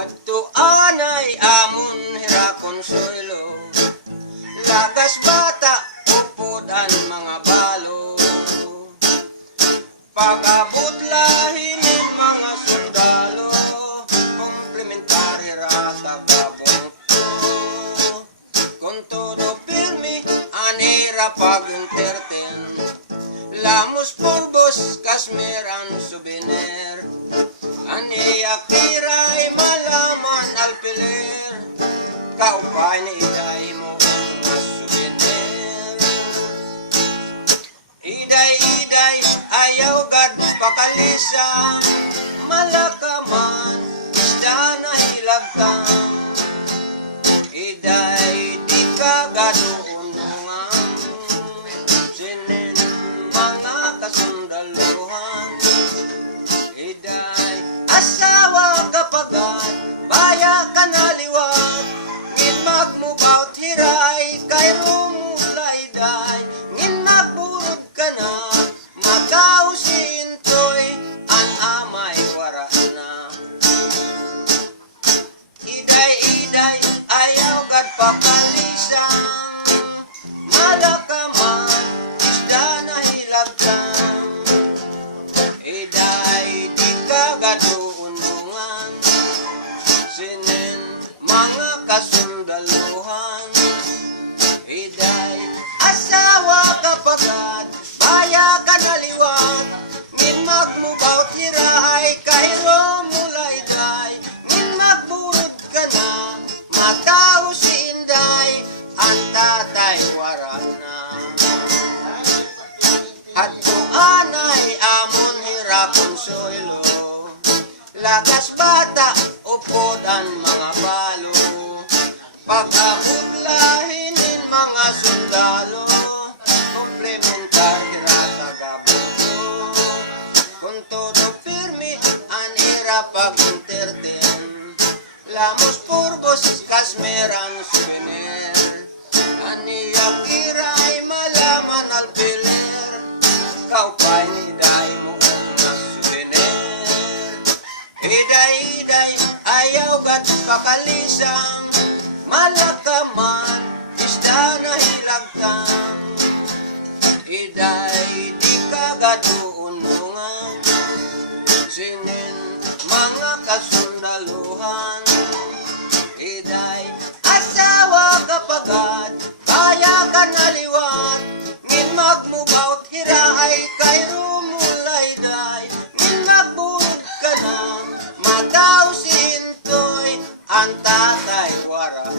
Adto anay amon hira konsuelo, lagas bata upod ang mga balo. Pag-abot lahinin mga sundalo, komplementar hira tagabungto. Kung todo pirmi, anira pag-entertain, lamos pulbos, kasmeran souvenir. Ani akiray malaman alpiler, kaupay ni iday mo nga souvenir. Iday ayaw gad pakalisang, malakaman isda na hilabtang. Iday di ka gaduunungan, sinin mga kasundaluhan. Iday asawa kapagan, baya kanaliwag, ngin magmubaut hiray, kay rumula iday, ngin magburod ka na, makaw sintoy, an amay wara na. Iday, ayaw gad pakalisang, malakaman, isda na hilabtang. Iday, di ka gaduunungan, sinin mga kasundaluhan. Iday, asawa kapagad, baya kanaliwag, ngin magmubaut hirahay, kahiro mula iday, ngin magburod ka na, matao si inday, ang tatay wara na. Adto anay amon hira konsuelo, lagas bata upod ang mga balo. Pag-abot lahinin mga sundalo, komplementar hira tagabuto. Kung todo firme, anira pag-entertain, lamos purbos, kasmeran souvenir. Aniya kiray malaman alpiler, kaupay ni iday mo nga souvenir. Iday, ayaw gad pakalisang, malakaman isda na hilagtang. Iday, di ka gaduunungan, sinin mga kasundaluhan. Iday, asawa kapagad, baya kanaliwat, ngin magmubaut hirahay, kay rumulay day, ngin magburod ka na, mataw sintoy, ang tatay wara.